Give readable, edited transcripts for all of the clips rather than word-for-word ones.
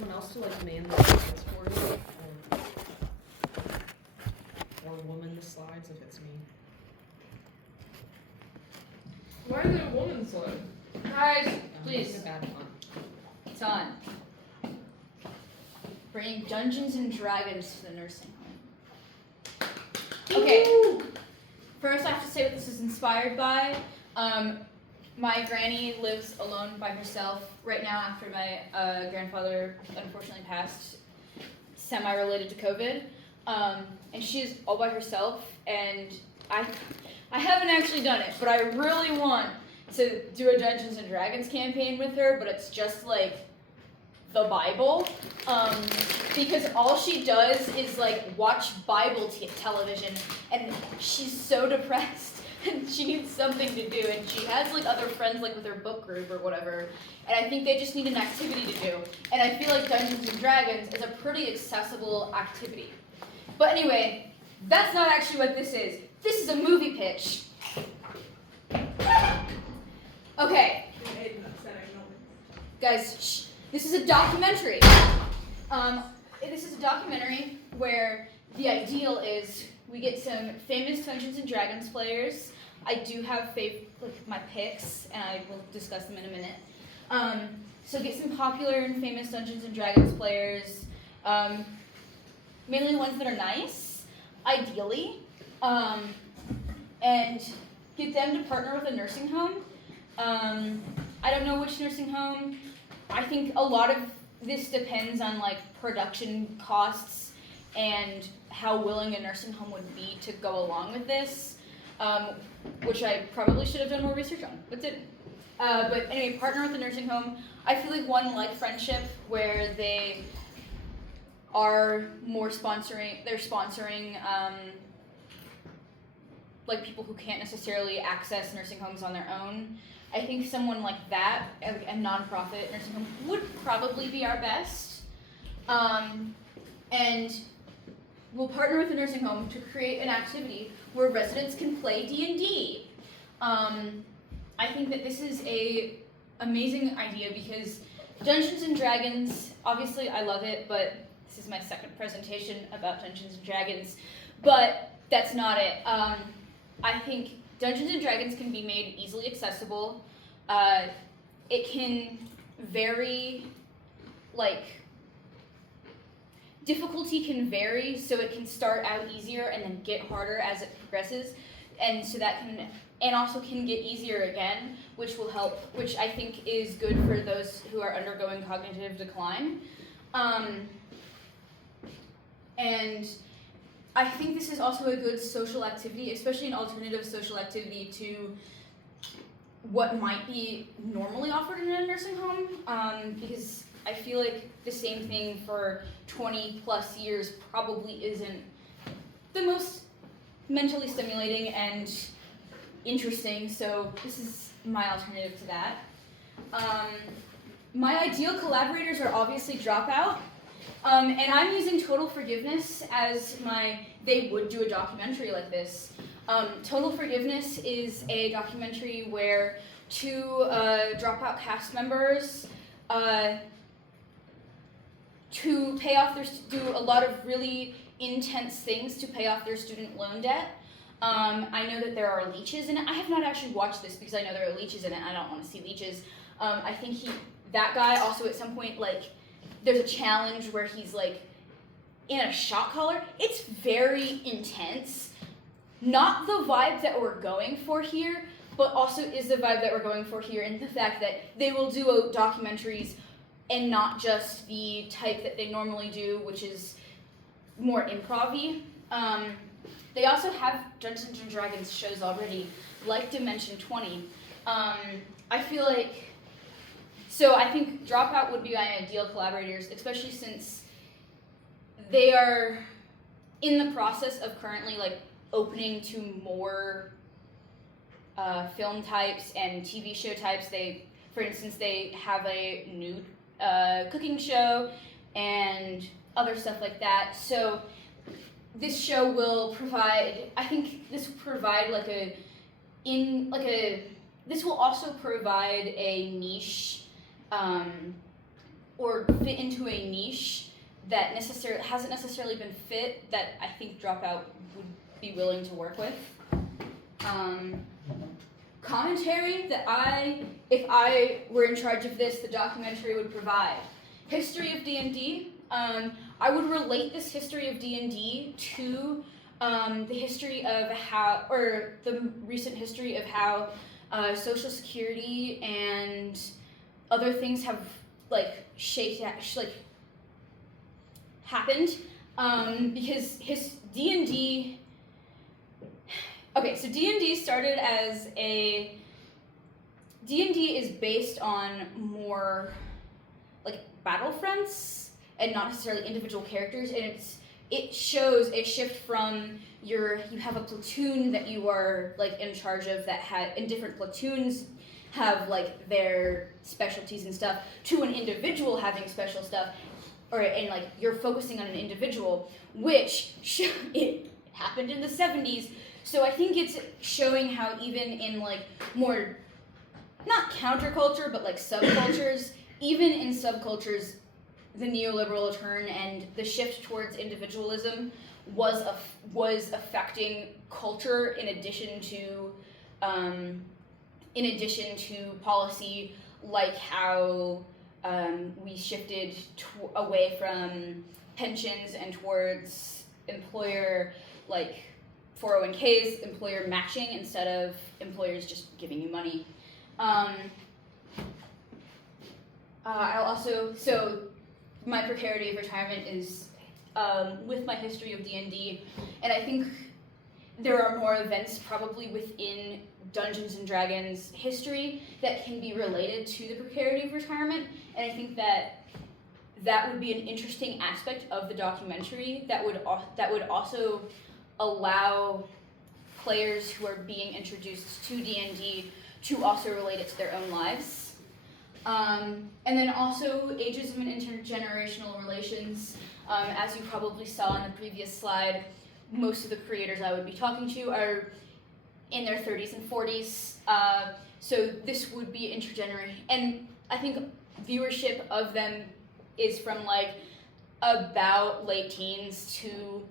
someone else to like man the slides for you, or woman the slides if it's me. Why is it a woman's slide? Guys, please. It's a bad fun. It's on. Bringing Dungeons and Dragons to the nursing home. Okay. First, I have to say what this is inspired by. My granny lives alone by herself right now after my grandfather unfortunately passed, semi-related to COVID. And she's all by herself, and I haven't actually done it, but I really want to do a Dungeons and Dragons campaign with her, but it's just like the Bible, because all she does is like watch Bible television, and she's so depressed, and she needs something to do, and she has like other friends like with her book group or whatever, and I think they just need an activity to do, and I feel like Dungeons and Dragons is a pretty accessible activity. But anyway, that's not actually what this is. This is a movie pitch. Okay. Guys, shh. This is a documentary. This is a documentary where the ideal is we get some famous Dungeons and Dragons players. I do have my picks, and I will discuss them in a minute. So get some popular and famous Dungeons and Dragons players, mainly ones that are nice, ideally, and get them to partner with a nursing home. I don't know which nursing home. I think a lot of this depends on like production costs and how willing a nursing home would be to go along with this, which I probably should have done more research on, but didn't. But anyway, partner with a nursing home. I feel like one like friendship where they are more sponsoring, they're sponsoring like people who can't necessarily access nursing homes on their own. I think someone like that, a nonprofit nursing home, would probably be our best. And we'll partner with a nursing home to create an activity where residents can play D&D. I think that this is a amazing idea because Dungeons and Dragons, obviously I love it, but this is my second presentation about Dungeons and Dragons, but that's not it. I think Dungeons and Dragons can be made easily accessible. It can vary, difficulty can vary, so it can start out easier and then get harder as it progresses, and so that can, and also can get easier again, which will help, which I think is good for those who are undergoing cognitive decline. And I think this is also a good social activity, especially an alternative social activity to what might be normally offered in a nursing home, because I feel like the same thing for 20 plus years probably isn't the most mentally stimulating and interesting, so this is my alternative to that. My ideal collaborators are obviously Dropout, and I'm using Total Forgiveness as they would do a documentary like this. Total Forgiveness is a documentary where two Dropout cast members to pay off do a lot of really intense things to pay off their student loan debt. I know that there are leeches in it. I have not actually watched this because I know there are leeches in it. I don't want to see leeches. I think that guy also at some point, there's a challenge where he's in a shock collar. It's very intense. Not the vibe that we're going for here, but also is the vibe that we're going for here in the fact that they will do documentaries and not just the type that they normally do, which is more improv-y. They also have Dungeons and Dragons shows already, like Dimension 20. I feel so I think Dropout would be my ideal collaborators, especially since they are in the process of currently opening to more film types and TV show types. For instance, they have a new cooking show and other stuff like that. So this show will provide, I think this will provide this will also provide a niche or fit into a niche that hasn't necessarily been fit that I think Dropout would be willing to work with. Commentary that if I were in charge of this, the documentary would provide. History of D&D. I would relate this history of D&D to the history of the recent history of how Social Security and other things have happened, because his D&D. Okay, so D&D started as D&D is based on more battlefronts and not necessarily individual characters, and it shows a shift from you have a platoon that you are in charge of and different platoons have their specialties and stuff, to an individual having special stuff, and you're focusing on an individual, which it happened in the 70s. So I think it's showing how even in more, not counterculture, but subcultures, even in subcultures, the neoliberal turn and the shift towards individualism was affecting culture in addition to policy, like how we shifted away from pensions and towards employer 401ks, employer matching instead of employers just giving you money. So my precarity of retirement is with my history of D&D, and I think there are more events probably within Dungeons and Dragons history that can be related to the precarity of retirement, and I think that would be an interesting aspect of the documentary that would also allow players who are being introduced to D&D to also relate it to their own lives. And then also ageism and intergenerational relations. As you probably saw in the previous slide, most of the creators I would be talking to are in their 30s and 40s. So this would be intergenerational. And I think viewership of them is from about late teens to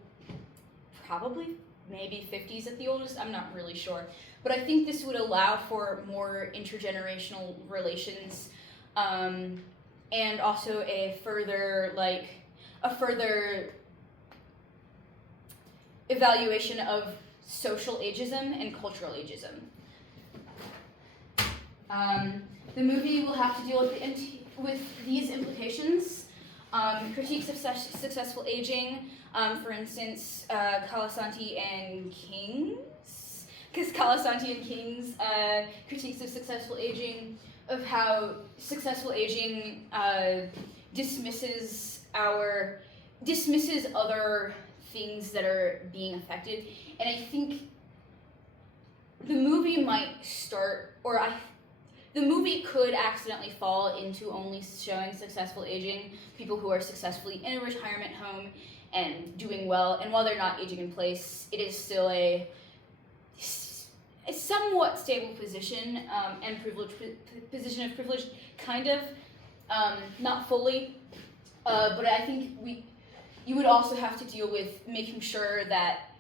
probably maybe 50s at the oldest. I'm not really sure. But I think this would allow for more intergenerational relations, and also a further evaluation of social ageism and cultural ageism. The movie will have to deal with these implications. Critiques of successful aging, for instance, Colasanti and King's critiques of successful aging, of how successful aging dismisses other things that are being affected, and I think the movie the movie could accidentally fall into only showing successful aging, people who are successfully in a retirement home and doing well, and while they're not aging in place, it is still a somewhat stable position, and position of privilege, kind of, not fully, but I think you would also have to deal with making sure that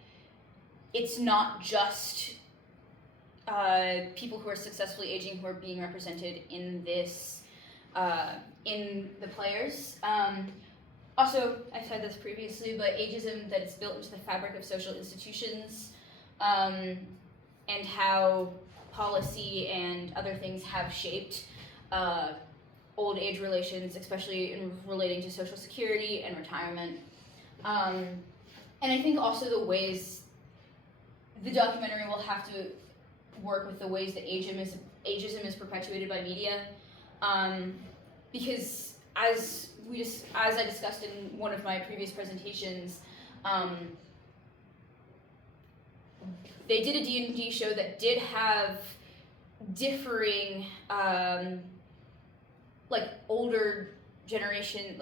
it's not just people who are successfully aging who are being represented in this, in the players. Also, I've said this previously, but ageism that is built into the fabric of social institutions, and how policy and other things have shaped old age relations, especially in relating to Social Security and retirement. And I think also the ways the documentary will have to work with the ways that ageism is perpetuated by media, because as I discussed in one of my previous presentations, they did a D&D show that did have differing, older generation,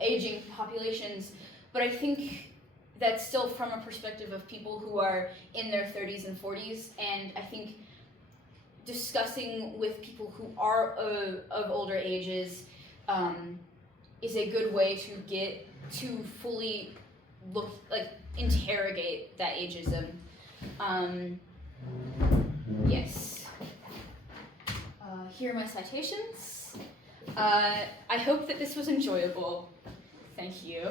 aging populations, but I think that's still from a perspective of people who are in their 30s and 40s, and I think discussing with people who are of older ages is a good way to get to fully interrogate that ageism. Yes. Here are my citations. I hope that this was enjoyable. Thank you.